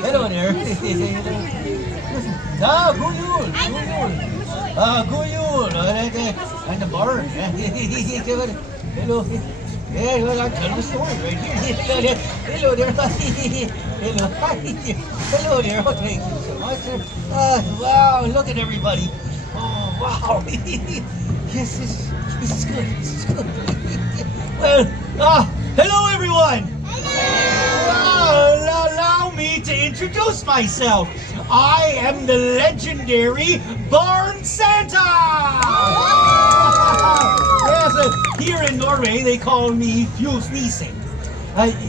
Hello there. God Yule. Good Yule. And the barn. Hello. Yeah, well, I'll tell the story right here. Hello there. Hello. Hello there. Oh, thank you so much. Wow, look at everybody. Oh, wow. Yes, this is good. This is good. Well, hello everyone. Well, allow me to introduce myself. I am the legendary Barn Santa. Yes, here in Norway they call me Fjusnisen.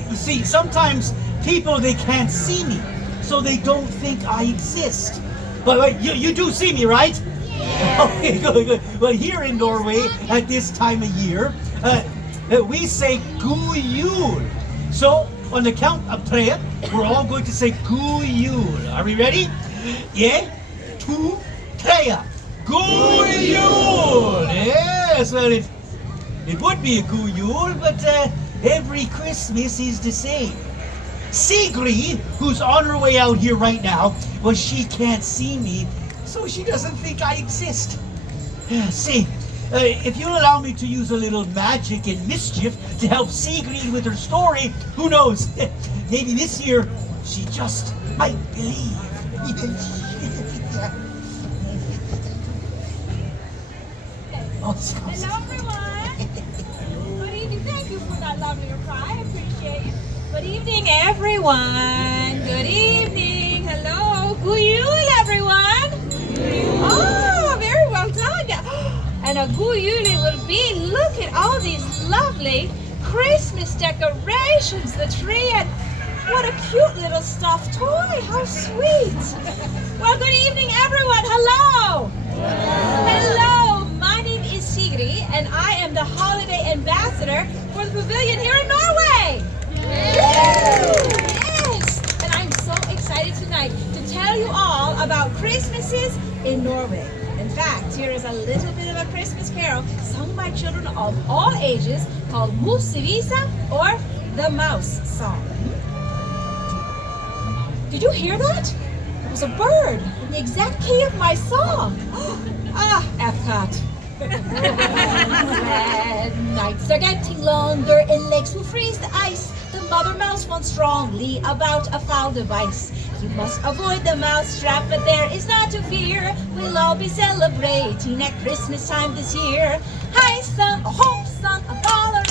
You see, sometimes people they can't see me, so they don't think I exist. But you do see me, right? Yeah. Okay, good. Well, here in Norway at this time of year, we say God Jul. So on the count of three, we're all going to say God Jul. Are we ready? Yeah, 2, 3. God Jul. Yes, well it would be a God Jul, but every Christmas is the same. Sigrid, who's on her way out here right now, well, she can't see me, so she doesn't think I exist. See, if you'll allow me to use a little magic and mischief to help Sigrid with her story, who knows? Maybe this year she just might believe. Hello, everyone. Good evening. Thank you for that lovely reply. I appreciate it. Good evening, everyone. Good evening. Hello. God Jul, everyone. Oh, very well done. And a God Jul it will be. Look at all these lovely Christmas decorations, the tree, and what a cute little stuffed toy. How sweet. Well, good evening, everyone. Hello. Hello. My name is Sigrid, and I am the holiday ambassador for the pavilion here in Norway. Yes. And I'm so excited tonight to tell you all about Christmases in Norway. In fact, here is a little bit of a Christmas carol sung by children of all ages called Musevisa, or the Mouse Song. Did you hear that? It was a bird in the exact key of my song. Epcot. When nights are getting longer and lakes will freeze the ice, the mother mouse wants strongly about a foul device. You must avoid the mouse trap, but there is not to fear. We'll all be celebrating at Christmas time this year. Hejsan och hoppsan, a faller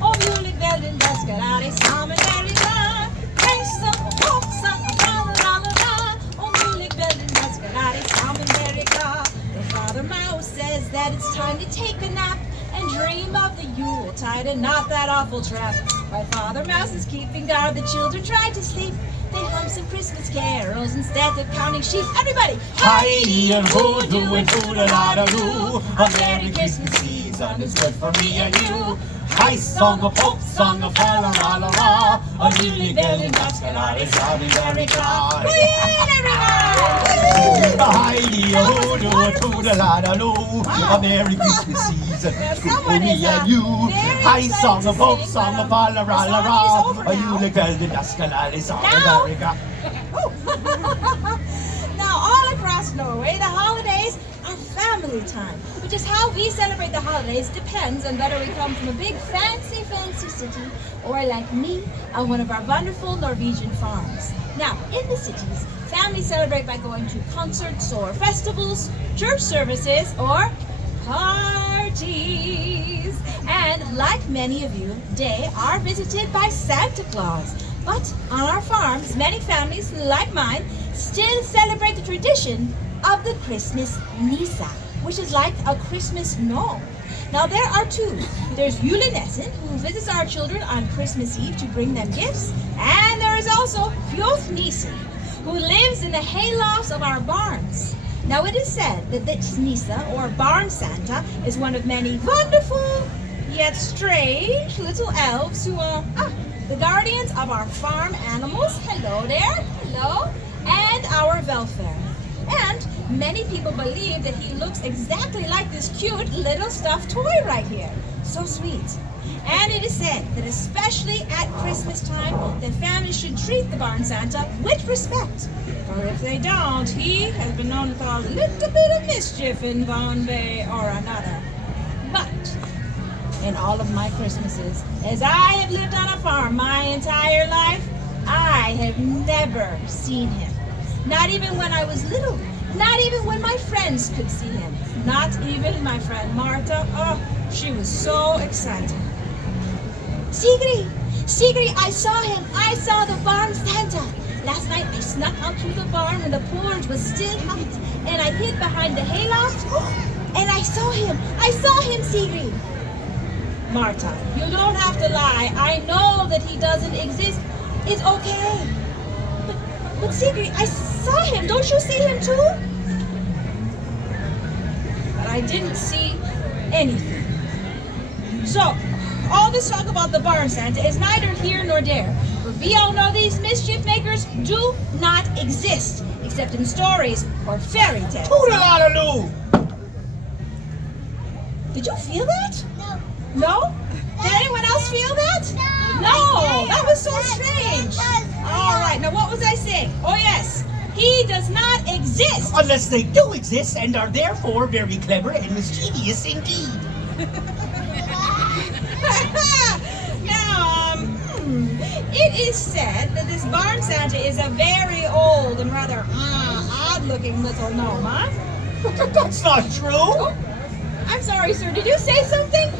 om julekvällen där ska alla samman där vi var. Hejsan och hoppsan, a faller om julekvällen där ska alla samman där vi var. The Father Mouse says that it's time to take a nap and dream of the Yuletide and not that awful trap. While Father Mouse is keeping guard, the children try to sleep. They hum some Christmas carols instead of counting sheep. Everybody! Hi and ho, do and do-da-da-da-do. A Merry Christmas season is good for me and you. Hi song of hope, song of fa-la-la-la-la. A julekvällen där ska alla samman där vi var. Queen, everyone! Hi and ho, do and do-da-da-da-do. A Merry Christmas season is good for me and you. Hi song of hope, song of fa-la-la-la-la. A julekvällen där ska alla samman där vi var. Now, all across Norway, the holidays are family time. But just how we celebrate the holidays depends on whether we come from a big fancy city or like me on one of our wonderful Norwegian farms. Now, in the cities, families celebrate by going to concerts or festivals, church services, or parties. And like many of you, they are visited by Santa Claus. But on our farms, many families, like mine, still celebrate the tradition of the Christmas Nisa, which is like a Christmas gnome. Now there are two. There's Julenessen, who visits our children on Christmas Eve to bring them gifts, and there is also Fjotnissen, who lives in the haylofts of our barns. Now it is said that this Nisa, or Barn Santa, is one of many wonderful yet strange little elves who are the guardians of our farm animals. Hello there. Hello. And our welfare. And many people believe that he looks exactly like this cute little stuffed toy right here. So sweet. And it is said that especially at Christmas time, the families should treat the Barn Santa with respect. For if they don't, he has been known to cause a little bit of mischief in one way or another. But in all of my Christmases, as I have lived on a farm my entire life, I have never seen him. Not even when I was little. Not even when my friends could see him. Not even my friend Martha. Oh, she was so excited. Sigrid, I saw him. I saw the Barn Santa. Last night I snuck out through the barn when the porridge was still hot, and I hid behind the hayloft, and I saw him. I saw him, Sigrid. Martha, you don't have to lie. I know that he doesn't exist. It's okay. But Sigrid, I saw him. Don't you see him too? But I didn't see anything. So, all this talk about the Barn Santa is neither here nor there. For we all know these mischief makers do not exist, except in stories or fairy tales. Toodaloo! Did you feel that? No. No? Did anyone else feel that? No, that was so strange. All right, now what was I saying? Oh yes, he does not exist. Unless they do exist and are therefore very clever and mischievous indeed. Now, it is said that this Barn Santa is a very old and rather odd-looking little gnome, huh? That's not true. Oh, I'm sorry, sir. Did you say something?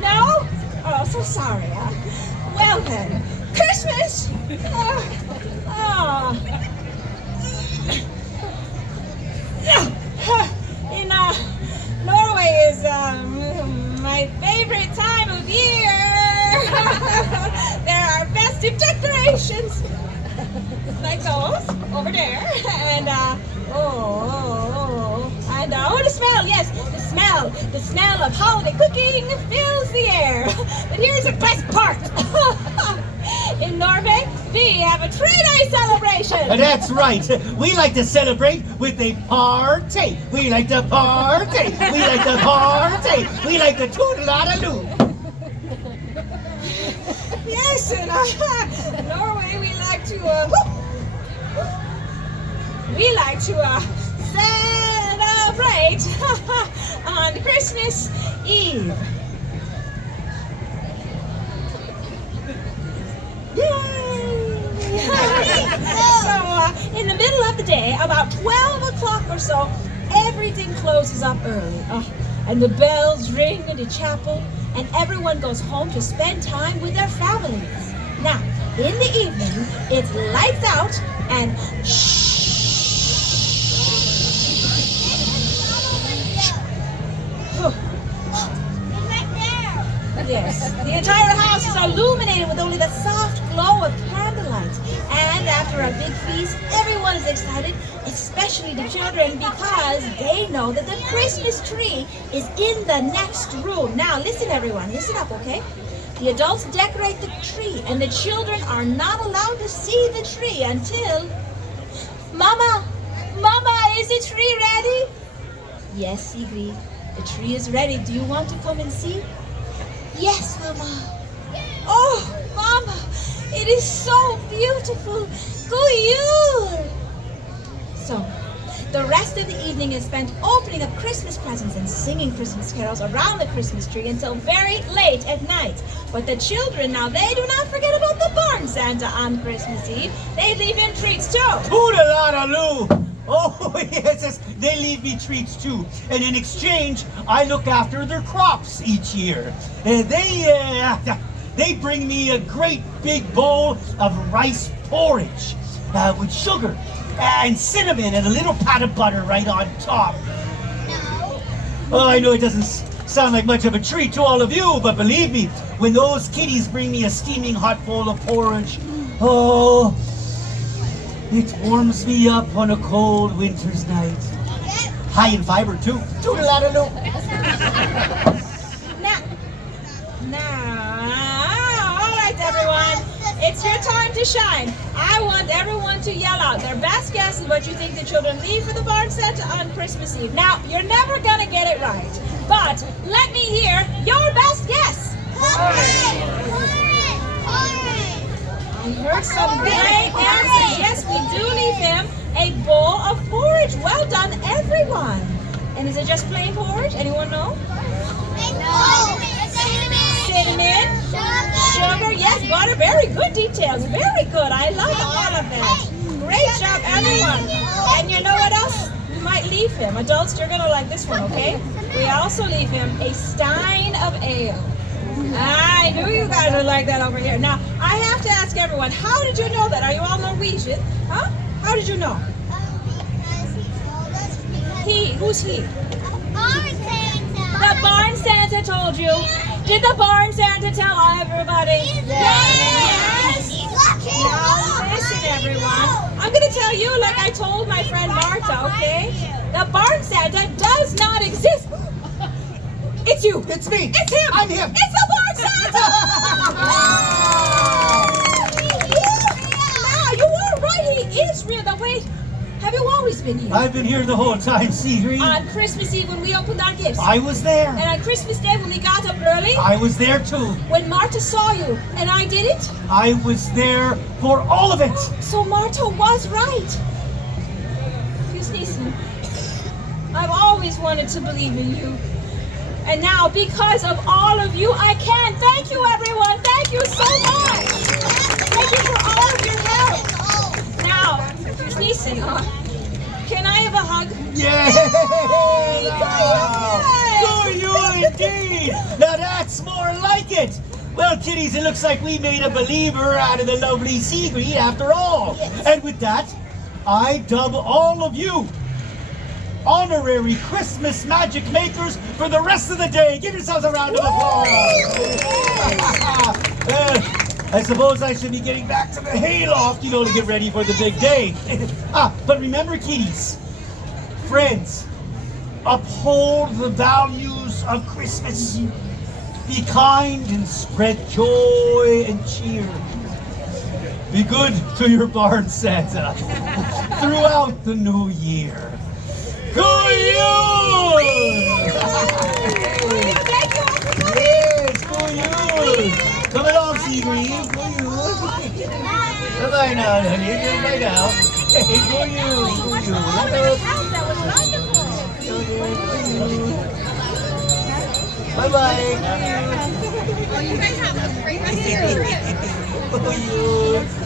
No? Oh, so sorry. Well then, Christmas! In Norway is my favorite time of year. There are festive decorations like those over there, and the smell, yes, the smell of holiday cooking fills the air. But here's the best part. In Norway, we have a tree day celebration. That's right. We like to celebrate with a party. We like to party. We like to party. We like to toodaloo. Yes, in Norway we like to celebrate on Christmas Eve. Yay! So, in the middle of the day, about 12 o'clock or so, everything closes up early. And the bells ring in the chapel, and everyone goes home to spend time with their families. Now, in the evening, it's lights out and yes, the entire house is illuminated with only the soft glow of candlelight. And after a big feast, everyone is excited, especially the children, because they know that the Christmas tree is in the next room. Now, listen everyone, listen up, okay? The adults decorate the tree, and the children are not allowed to see the tree until... Mama, is the tree ready? Yes, Sigrid, the tree is ready. Do you want to come and see? Yes, Mama. Oh, Mama, it is so beautiful. Good. So, the rest of the evening is spent opening up Christmas presents and singing Christmas carols around the Christmas tree until very late at night. But the children, now, they do not forget about the Barn Santa on Christmas Eve. They leave in treats too. Toodaloo! Oh, yes, they leave me treats too. And in exchange, I look after their crops each year. They bring me a great big bowl of rice porridge with sugar and cinnamon and a little pat of butter right on top. No. Oh, I know it doesn't sound like much of a treat to all of you, but believe me, when those kiddies bring me a steaming hot bowl of porridge, oh, it warms me up on a cold winter's night. High in fiber too. Toodaloo. Now, all right, everyone. It's your time to shine. I want everyone to yell out their best guess of what you think the children leave for the Barn Santa on Christmas Eve. Now, you're never gonna get it right, but let me hear your best guess. We heard some great answers. Yes, we do leave him a bowl of porridge. Well done, everyone. And is it just plain porridge? Anyone know? Cinnamon, sugar, yes, butter. Very good details. Very good. I love all of that. Great job, everyone. And you know what else? We might leave him. Adults, you're going to like this one, okay? We also leave him a stein of ale. I knew you guys would like that over here. Now, I have to ask everyone, how did you know that? Are you all Norwegian? Huh? How did you know? He. Who's he? The Barn Santa told you. Did the Barn Santa tell everybody? Yes. Now listen, everyone. I'm going to tell you like I told my friend Marta, okay? The Barn Santa does not exist. It's you. It's me. It's him. I'm him. It's the Barn Santa. Now, you are right. He is real. Now, wait. Have you always been here? I've been here the whole time, Sigrid. On Christmas Eve when we opened our gifts. I was there. And on Christmas Day when we got up early. I was there too. When Marta saw you and I did it. I was there for all of it. So Marta was right. Excuse me, son. I've always wanted to believe in you. And now, because of all of you, I can. Thank you, everyone. Thank you so much. Thank you for all of your help. Now, Neeson, can I have a hug? Yay! Do you indeed? Now that's more like it. Well, kiddies, it looks like we made a believer out of the lovely Sigrid after all. Yes. And with that, I dub all of you honorary Christmas magic makers for the rest of the day. Give yourselves a round of applause. I suppose I should be getting back to the hayloft, to get ready for the big day. But remember, kiddies, friends, uphold the values of Christmas. Be kind and spread joy and cheer. Be good to your barn Santa throughout the new year. Good Yule! Thank you, everybody. Yes, good Yule! Come along, Sigrid. Good Yule. Bye-bye now, honey. Bye now. Hey, good Yule. Good Yule. That was wonderful. Bye-bye. Oh, you guys have a great rest of your trip. Good Yule.